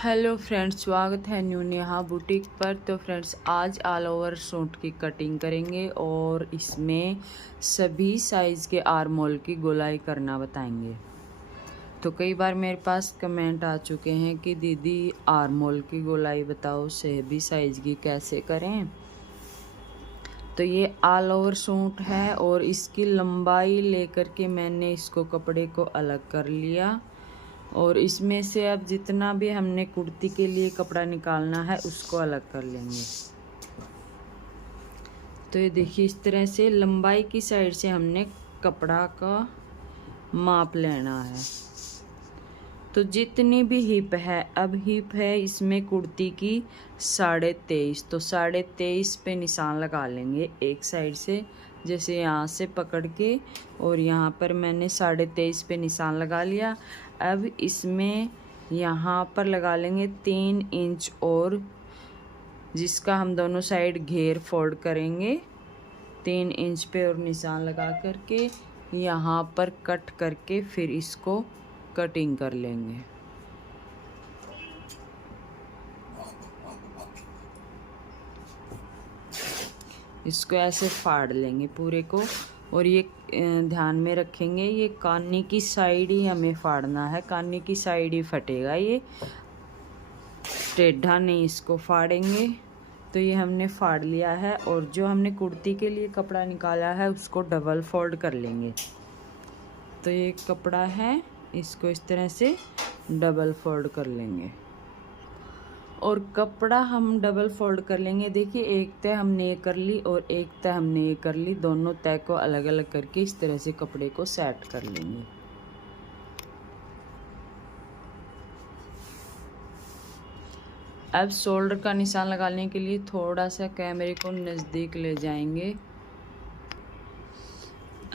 Hello friends, स्वागत है new Neha boutique पर। तो फ्रेंड्स, आज ऑल ओवर सूट की कटिंग करेंगे और इसमें सभी साइज़ के आर्म होल की गोलाई करना बताएंगे। तो कई बार मेरे पास कमेंट आ चुके हैं कि दीदी आर्म होल की गोलाई बताओ, सभी साइज़ की कैसे करें। तो ये ऑल ओवर सूट है और इसकी लंबाई लेकर के मैंने इसको कपड़े को अलग कर लिया और इसमें से अब जितना भी हमने कुर्ती के लिए कपड़ा निकालना है उसको अलग कर लेंगे। तो ये देखिए, इस तरह से लंबाई की साइड से हमने कपड़ा का माप लेना है। तो जितनी भी हिप है, अब हिप है इसमें कुर्ती की 23.5, तो 23.5 पे निशान लगा लेंगे एक साइड से, जैसे यहाँ से पकड़ के, और यहाँ पर मैंने 23.5 पे निशान लगा लिया। अब इसमें यहाँ पर लगा लेंगे 3 इंच और, जिसका हम दोनों साइड घेर फोल्ड करेंगे 3 इंच पे, और निशान लगा करके यहाँ पर कट करके फिर इसको कटिंग कर लेंगे। इसको ऐसे फाड़ लेंगे पूरे को, और ये ध्यान में रखेंगे ये कानी की साइड ही हमें फाड़ना है, कानी की साइड ही फटेगा, ये टेढ़ा नहीं इसको फाड़ेंगे। तो ये हमने फाड़ लिया है और जो हमने कुर्ती के लिए कपड़ा निकाला है उसको डबल फोल्ड कर लेंगे। तो ये कपड़ा है, इसको इस तरह से डबल फोल्ड कर लेंगे और कपड़ा हम डबल फोल्ड कर लेंगे। देखिए, एक तय हमने ये कर ली और एक तय हमने ये कर ली, दोनों तय को अलग अलग करके इस तरह से कपड़े को सेट कर लेंगे। अब शोल्डर का निशान लगाने के लिए थोड़ा सा कैमरे को नज़दीक ले जाएंगे।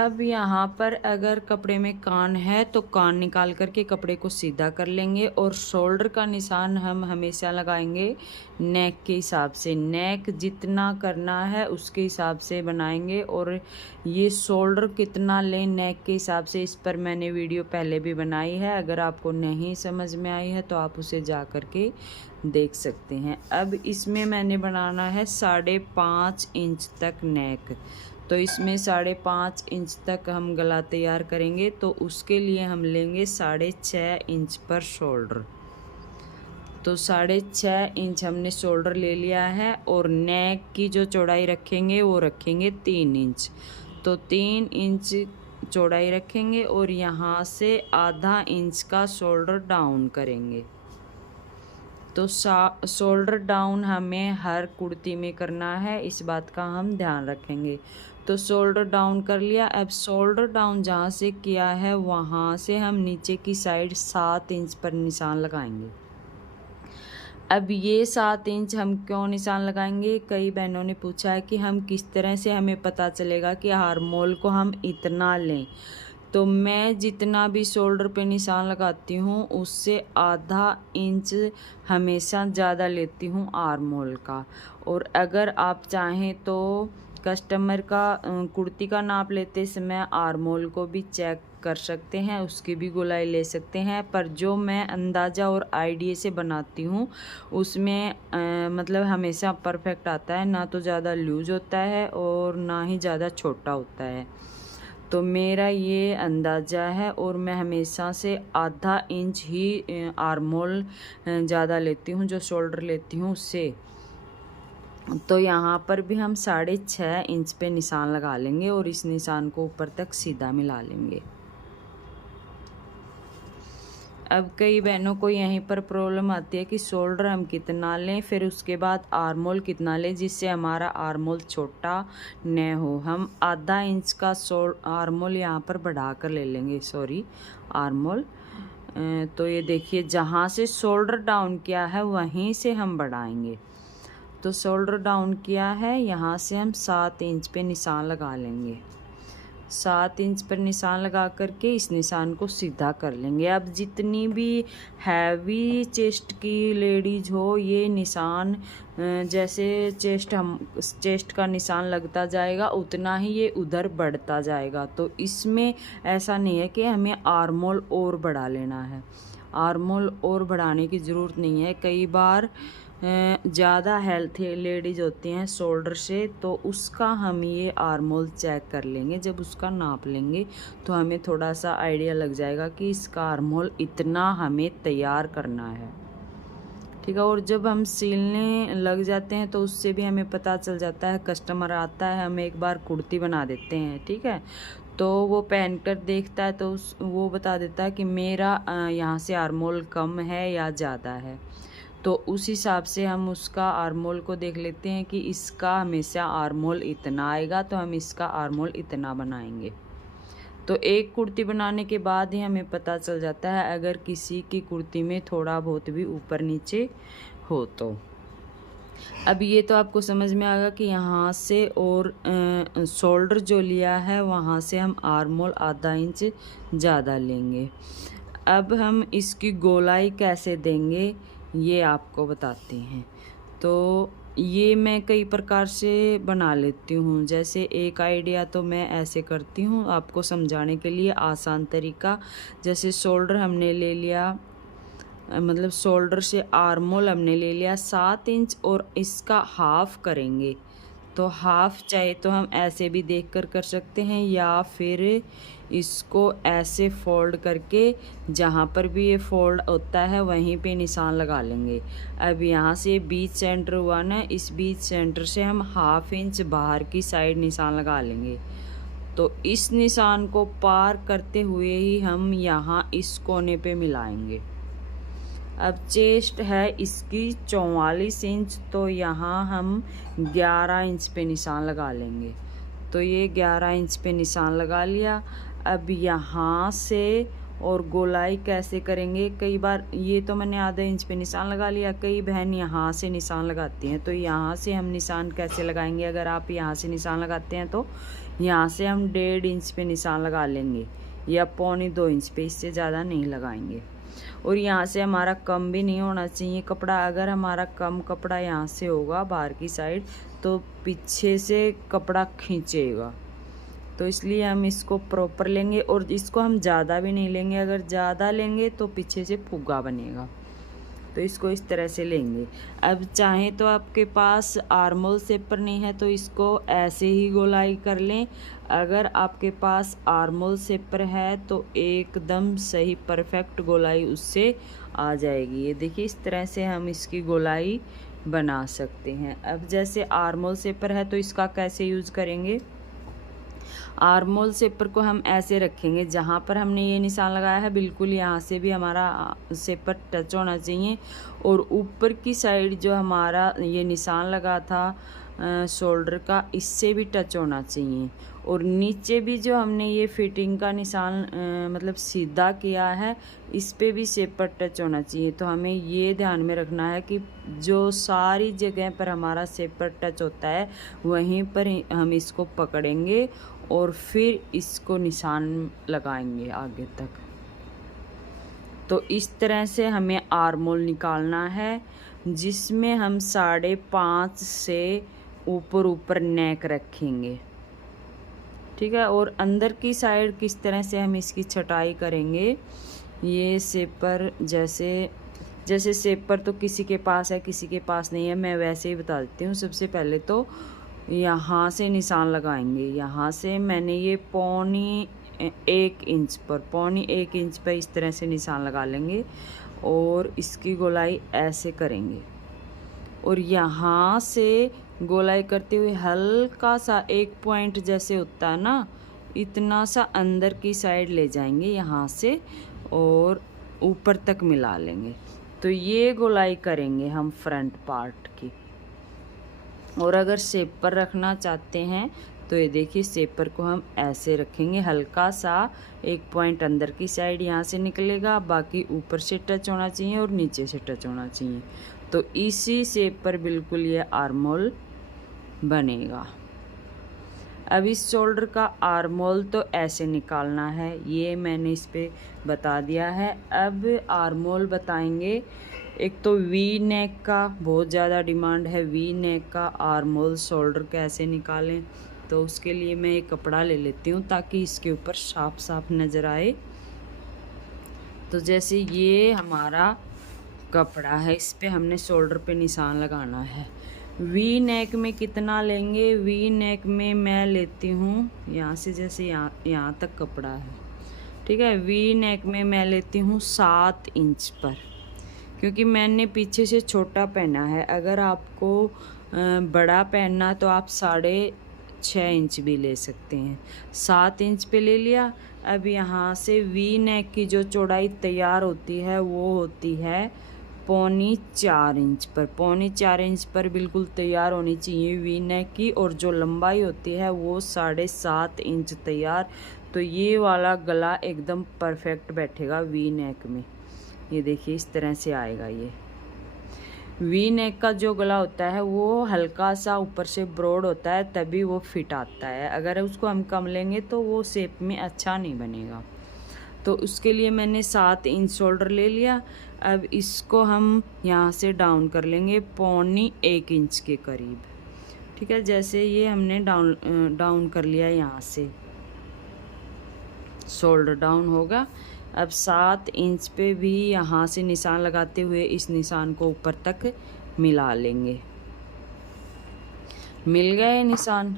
अब यहाँ पर अगर कपड़े में कान है तो कान निकाल करके कपड़े को सीधा कर लेंगे, और शोल्डर का निशान हम हमेशा लगाएंगे नेक के हिसाब से, नेक जितना करना है उसके हिसाब से बनाएंगे। और ये शोल्डर कितना लें नेक के हिसाब से, इस पर मैंने वीडियो पहले भी बनाई है, अगर आपको नहीं समझ में आई है तो आप उसे जा कर के देख सकते हैं। अब इसमें मैंने बनाना है 5.5 इंच तक नेक, तो इसमें 5.5 इंच तक हम गला तैयार करेंगे, तो उसके लिए हम लेंगे 6.5 इंच पर शोल्डर। तो 6.5 इंच हमने शोल्डर ले लिया है और नेक की जो चौड़ाई रखेंगे वो रखेंगे 3 इंच, तो 3 इंच चौड़ाई रखेंगे और यहाँ से आधा इंच का शोल्डर डाउन करेंगे। तो शोल्डर डाउन हमें हर कुर्ती में करना है, इस बात का हम ध्यान रखेंगे। तो शोल्डर डाउन कर लिया। अब शोल्डर डाउन जहाँ से किया है वहाँ से हम नीचे की साइड 7 इंच पर निशान लगाएंगे। अब ये 7 इंच हम क्यों निशान लगाएंगे, कई बहनों ने पूछा है कि हम किस तरह से हमें पता चलेगा कि आर्म होल को हम इतना लें। तो मैं जितना भी शोल्डर पे निशान लगाती हूँ उससे आधा इंच हमेशा ज़्यादा लेती हूँ आर्म होल का। और अगर आप चाहें तो कस्टमर का कुर्ती का नाप लेते समय आर्म होल को भी चेक कर सकते हैं, उसकी भी गोलाई ले सकते हैं। पर जो मैं अंदाज़ा और आइडिया से बनाती हूँ उसमें मतलब हमेशा परफेक्ट आता है, ना तो ज़्यादा लूज होता है और ना ही ज़्यादा छोटा होता है। तो मेरा ये अंदाज़ा है और मैं हमेशा से आधा इंच ही आर्म होल ज़्यादा लेती हूँ जो शोल्डर लेती हूँ उससे। तो यहाँ पर भी हम 6.5 इंच पे निशान लगा लेंगे और इस निशान को ऊपर तक सीधा मिला लेंगे। अब कई बहनों को यहीं पर प्रॉब्लम आती है कि शोल्डर हम कितना लें, फिर उसके बाद आर्म होल कितना लें जिससे हमारा आर्म होल छोटा न हो। हम आधा इंच का आर्म होल यहाँ पर बढ़ा कर ले लेंगे, सॉरी आर्म होल। तो ये देखिए, जहाँ से शोल्डर डाउन किया है वहीं से हम बढ़ाएंगे। तो शोल्डर डाउन किया है, यहाँ से हम 7 इंच पे निशान लगा लेंगे। 7 इंच पर निशान लगा करके इस निशान को सीधा कर लेंगे। अब जितनी भी हैवी चेस्ट की लेडीज हो, ये निशान जैसे चेस्ट का निशान लगता जाएगा उतना ही ये उधर बढ़ता जाएगा। तो इसमें ऐसा नहीं है कि हमें आर्म होल और बढ़ा लेना है, आर्मोल और बढ़ाने की ज़रूरत नहीं है। कई बार ज़्यादा हेल्थी लेडीज होती हैं शोल्डर से, तो उसका हम ये आर्मोल चेक कर लेंगे। जब उसका नाप लेंगे तो हमें थोड़ा सा आइडिया लग जाएगा कि इसका आर्मोल इतना हमें तैयार करना है, ठीक है। और जब हम सिलने लग जाते हैं तो उससे भी हमें पता चल जाता है। कस्टमर आता है, हम एक बार कुर्ती बना देते हैं, ठीक है, तो वो पहन कर देखता है तो वो बता देता है कि मेरा यहाँ से आर्मोल कम है या ज़्यादा है। तो उस हिसाब से हम उसका आर्मोल को देख लेते हैं कि इसका हमेशा आर्मोल इतना आएगा, तो हम इसका आर्मोल इतना बनाएंगे। तो एक कुर्ती बनाने के बाद ही हमें पता चल जाता है अगर किसी की कुर्ती में थोड़ा बहुत भी ऊपर नीचे हो तो। अब ये तो आपको समझ में आएगा कि यहाँ से और शोल्डर जो लिया है वहाँ से हम आर्मोल आधा इंच ज़्यादा लेंगे। अब हम इसकी गोलाई कैसे देंगे ये आपको बताते हैं। तो ये मैं कई प्रकार से बना लेती हूँ। जैसे एक आइडिया तो मैं ऐसे करती हूँ आपको समझाने के लिए आसान तरीका। जैसे शोल्डर हमने ले लिया, मतलब शोल्डर से आर्मोल हमने ले लिया 7 इंच और इसका हाफ करेंगे। तो हाफ चाहे तो हम ऐसे भी देख कर कर सकते हैं या फिर इसको ऐसे फोल्ड करके जहाँ पर भी ये फोल्ड होता है वहीं पे निशान लगा लेंगे। अब यहाँ से बीच सेंटर हुआ ना, इस बीच सेंटर से हम हाफ इंच बाहर की साइड निशान लगा लेंगे। तो इस निशान को पार करते हुए ही हम यहाँ इस कोने पे मिलाएंगे। अब चेस्ट है इसकी 44 इंच, तो यहाँ हम 11 इंच पे निशान लगा लेंगे। तो ये 11 इंच पे निशान लगा लिया। अब यहाँ से और गोलाई कैसे करेंगे, कई बार ये तो मैंने आधा इंच पे निशान लगा लिया, कई बहन यहाँ से निशान लगाती हैं। तो यहाँ से हम निशान कैसे लगाएंगे, अगर आप यहाँ से निशान लगाते हैं तो यहाँ से हम 1.5 इंच पे निशान लगा लेंगे या 1.25 इंच पे, इससे ज़्यादा नहीं लगाएंगे। और यहाँ से हमारा कम भी नहीं होना चाहिए कपड़ा। अगर हमारा कम कपड़ा यहाँ से होगा बाहर की साइड तो पीछे से कपड़ा खींचेगा, तो इसलिए हम इसको प्रॉपर लेंगे। और इसको हम ज़्यादा भी नहीं लेंगे, अगर ज़्यादा लेंगे तो पीछे से फुग्गा बनेगा। तो इसको इस तरह से लेंगे। अब चाहें तो आपके पास आर्मोल शेपर नहीं है तो इसको ऐसे ही गोलाई कर लें। अगर आपके पास आर्मोल शेपर है तो एकदम सही परफेक्ट गोलाई उससे आ जाएगी। ये देखिए इस तरह से हम इसकी गोलाई बना सकते हैं। अब जैसे आर्मोल शेपर है तो इसका कैसे यूज़ करेंगे, आर्मोल शेपर को हम ऐसे रखेंगे जहाँ पर हमने ये निशान लगाया है बिल्कुल यहाँ से भी हमारा शेपर टच होना चाहिए। और ऊपर की साइड जो हमारा ये निशान लगा था शोल्डर का, इससे भी टच होना चाहिए। और नीचे भी जो हमने ये फिटिंग का निशान मतलब सीधा किया है, इस पे भी शेपर टच होना चाहिए। तो हमें ये ध्यान में रखना है कि जो सारी जगह पर हमारा शेपर टच होता है वहीं पर हम इसको पकड़ेंगे और फिर इसको निशान लगाएंगे आगे तक। तो इस तरह से हमें आर्मोल निकालना है जिसमें हम 5.5 से ऊपर नेक रखेंगे, ठीक है। और अंदर की साइड किस तरह से हम इसकी छटाई करेंगे, ये शेपर जैसे शेपर तो किसी के पास है किसी के पास नहीं है, मैं वैसे ही बता देती हूँ। सबसे पहले तो यहाँ से निशान लगाएंगे, यहाँ से मैंने ये 1.25 इंच पर इस तरह से निशान लगा लेंगे और इसकी गोलाई ऐसे करेंगे। और यहाँ से गोलाई करते हुए हल्का सा एक पॉइंट जैसे होता है ना, इतना सा अंदर की साइड ले जाएंगे यहाँ से और ऊपर तक मिला लेंगे। तो ये गोलाई करेंगे हम फ्रंट पार्ट की। और अगर शेपर रखना चाहते हैं तो ये देखिए शेपर को हम ऐसे रखेंगे, हल्का सा एक पॉइंट अंदर की साइड यहाँ से निकलेगा, बाकी ऊपर से टच होना चाहिए और नीचे से टच होना चाहिए। तो इसी शेप पर बिल्कुल ये आर्मोल बनेगा। अब इस शोल्डर का आर्मोल तो ऐसे निकालना है, ये मैंने इस पे बता दिया है। अब आर्मोल बताएंगे। एक तो वी नेक का बहुत ज़्यादा डिमांड है, वी नेक का आर्मोल शोल्डर कैसे निकालें, तो उसके लिए मैं एक कपड़ा ले लेती हूँ ताकि इसके ऊपर साफ साफ नज़र आए। तो जैसे ये हमारा कपड़ा है, इस पे हमने शोल्डर पे निशान लगाना है। वी नेक में कितना लेंगे? वी नेक में मैं लेती हूँ यहाँ से, जैसे यहाँ तक कपड़ा है, ठीक है। वी नेक में मैं लेती हूँ 7 इंच पर, क्योंकि मैंने पीछे से छोटा पहना है। अगर आपको बड़ा पहनना तो आप 6.5 इंच भी ले सकते हैं। 7 इंच पे ले लिया। अब यहाँ से वी नेक की जो चौड़ाई तैयार होती है वो होती है 3.25 इंच पर। 3.25 इंच पर बिल्कुल तैयार होनी चाहिए वी नेक की, और जो लंबाई होती है वो 7.5 इंच तैयार। तो ये वाला गला एकदम परफेक्ट बैठेगा वी नेक में। ये देखिए इस तरह से आएगा। ये वी नेक का जो गला होता है वो हल्का सा ऊपर से ब्रॉड होता है, तभी वो फिट आता है। अगर उसको हम कम लेंगे तो वो शेप में अच्छा नहीं बनेगा। तो उसके लिए मैंने 7 इंच शोल्डर ले लिया। अब इसको हम यहाँ से डाउन कर लेंगे 1.25 इंच के करीब, ठीक है। जैसे ये हमने डाउन कर लिया, यहाँ से शोल्डर डाउन होगा। अब 7 इंच पे भी यहाँ से निशान लगाते हुए इस निशान को ऊपर तक मिला लेंगे। मिल गए निशान।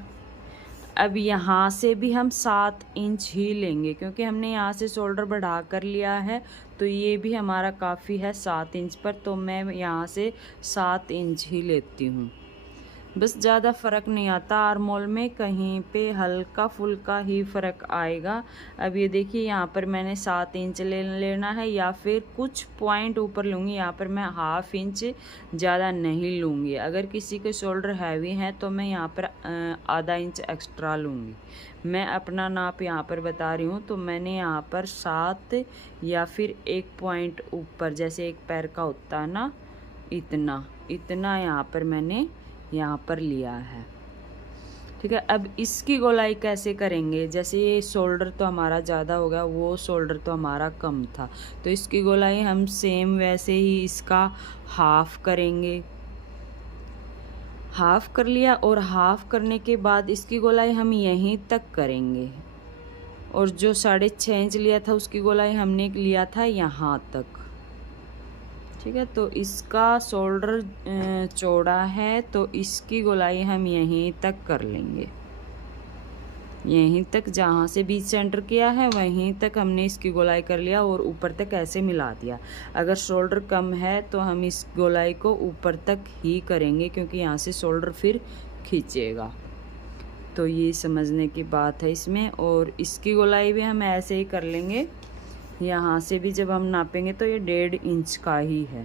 अब यहाँ से भी हम 7 इंच ही लेंगे, क्योंकि हमने यहाँ से शोल्डर बढ़ा कर लिया है, तो ये भी हमारा काफ़ी है 7 इंच पर। तो मैं यहाँ से 7 इंच ही लेती हूँ। बस ज़्यादा फ़र्क नहीं आता आर्म होल में, कहीं पे हल्का फुल्का ही फ़र्क आएगा। अब ये देखिए यहाँ पर मैंने 7 इंच लेना है, या फिर कुछ पॉइंट ऊपर लूँगी। यहाँ पर मैं 1/2 इंच ज़्यादा नहीं लूँगी। अगर किसी के शोल्डर हैवी हैं तो मैं यहाँ पर आधा इंच एक्स्ट्रा लूँगी। मैं अपना नाप यहाँ पर बता रही हूँ। तो मैंने यहाँ पर 7 या फिर 1 पॉइंट ऊपर, जैसे एक पैर का होता है ना, इतना यहाँ पर मैंने यहाँ पर लिया है, ठीक है। अब इसकी गोलाई कैसे करेंगे? जैसे ये शोल्डर तो हमारा ज़्यादा होगा, वो शोल्डर तो हमारा कम था, तो इसकी गोलाई हम सेम वैसे ही इसका हाफ करेंगे। हाफ कर लिया, और हाफ करने के बाद इसकी गोलाई हम यहीं तक करेंगे, और जो 6.5 इंच लिया था उसकी गोलाई हमने लिया था यहाँ तक, ठीक है। तो इसका शोल्डर चौड़ा है, तो इसकी गोलाई हम यहीं तक कर लेंगे। यहीं तक, जहाँ से बीच सेंटर किया है वहीं तक हमने इसकी गोलाई कर लिया, और ऊपर तक ऐसे मिला दिया। अगर शोल्डर कम है तो हम इस गोलाई को ऊपर तक ही करेंगे, क्योंकि यहाँ से शोल्डर फिर खींचेगा। तो ये समझने की बात है इसमें। और इसकी गोलाई भी हम ऐसे ही कर लेंगे। यहाँ से भी जब हम नापेंगे तो ये 1.5 इंच का ही है,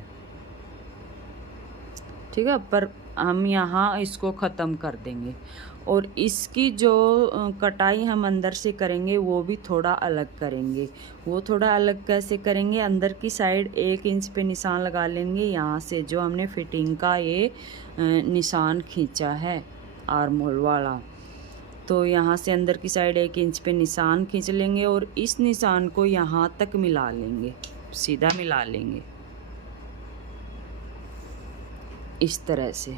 ठीक है। पर हम यहाँ इसको ख़त्म कर देंगे, और इसकी जो कटाई हम अंदर से करेंगे वो भी थोड़ा अलग करेंगे। वो थोड़ा अलग कैसे करेंगे? अंदर की साइड 1 इंच पे निशान लगा लेंगे, यहाँ से जो हमने फिटिंग का ये निशान खींचा है आर्म होल वाला। तो यहाँ से अंदर की साइड 1 इंच पे निशान खींच लेंगे, और इस निशान को यहाँ तक मिला लेंगे, सीधा मिला लेंगे इस तरह से।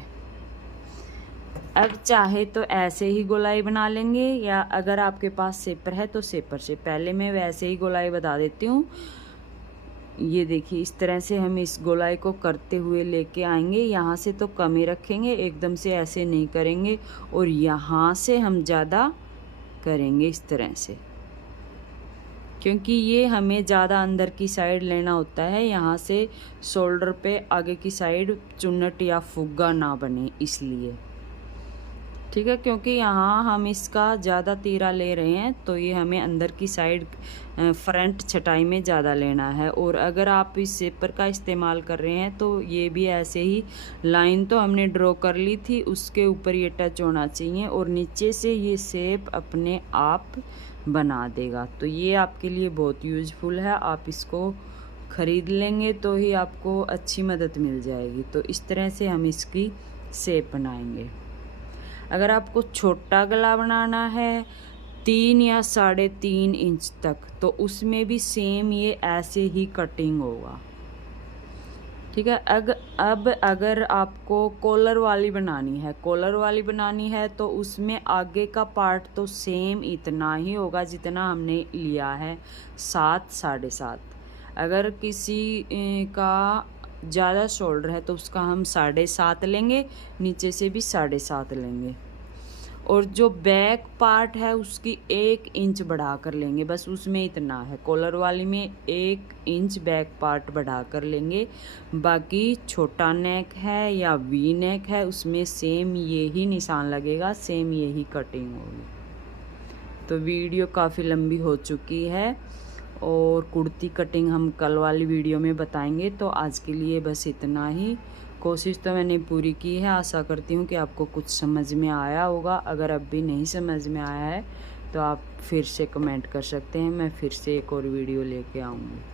अब चाहे तो ऐसे ही गोलाई बना लेंगे, या अगर आपके पास सेपर है तो सेपर से। पहले मैं वैसे ही गोलाई बता देती हूँ। ये देखिए इस तरह से हम इस गोलाई को करते हुए लेके आएंगे। यहाँ से तो कम ही रखेंगे, एकदम से ऐसे नहीं करेंगे, और यहाँ से हम ज़्यादा करेंगे इस तरह से, क्योंकि ये हमें ज़्यादा अंदर की साइड लेना होता है। यहाँ से शोल्डर पे आगे की साइड चुन्नट या फुग्गा ना बने, इसलिए, ठीक है। क्योंकि यहाँ हम इसका ज़्यादा तीरा ले रहे हैं, तो ये हमें अंदर की साइड फ्रंट छटाई में ज़्यादा लेना है। और अगर आप इस शेपर का इस्तेमाल कर रहे हैं तो ये भी ऐसे ही लाइन तो हमने ड्रॉ कर ली थी, उसके ऊपर ये टच होना चाहिए, और नीचे से ये शेप अपने आप बना देगा। तो ये आपके लिए बहुत यूज़फुल है। आप इसको ख़रीद लेंगे तो ही आपको अच्छी मदद मिल जाएगी। तो इस तरह से हम इसकी शेप बनाएंगे। अगर आपको छोटा गला बनाना है 3 या 3.5 इंच तक, तो उसमें भी सेम ये ऐसे ही कटिंग होगा, ठीक है। अब अगर आपको कॉलर वाली बनानी है तो उसमें आगे का पार्ट तो सेम इतना ही होगा जितना हमने लिया है 7 साढ़े 7। अगर किसी का ज़्यादा शोल्डर है तो उसका हम 7.5 लेंगे, नीचे से भी 7.5 लेंगे। और जो बैक पार्ट है उसकी 1 इंच बढ़ा कर लेंगे, बस उसमें इतना है। कॉलर वाली में 1 इंच बैक पार्ट बढ़ा कर लेंगे। बाकी छोटा नेक है या वी नेक है उसमें सेम यही निशान लगेगा, सेम यही कटिंग होगी। तो वीडियो काफ़ी लंबी हो चुकी है और कुर्ती कटिंग हम कल वाली वीडियो में बताएंगे। तो आज के लिए बस इतना ही। कोशिश तो मैंने पूरी की है, आशा करती हूँ कि आपको कुछ समझ में आया होगा। अगर अब भी नहीं समझ में आया है तो आप फिर से कमेंट कर सकते हैं, मैं फिर से एक और वीडियो लेके आऊँगी।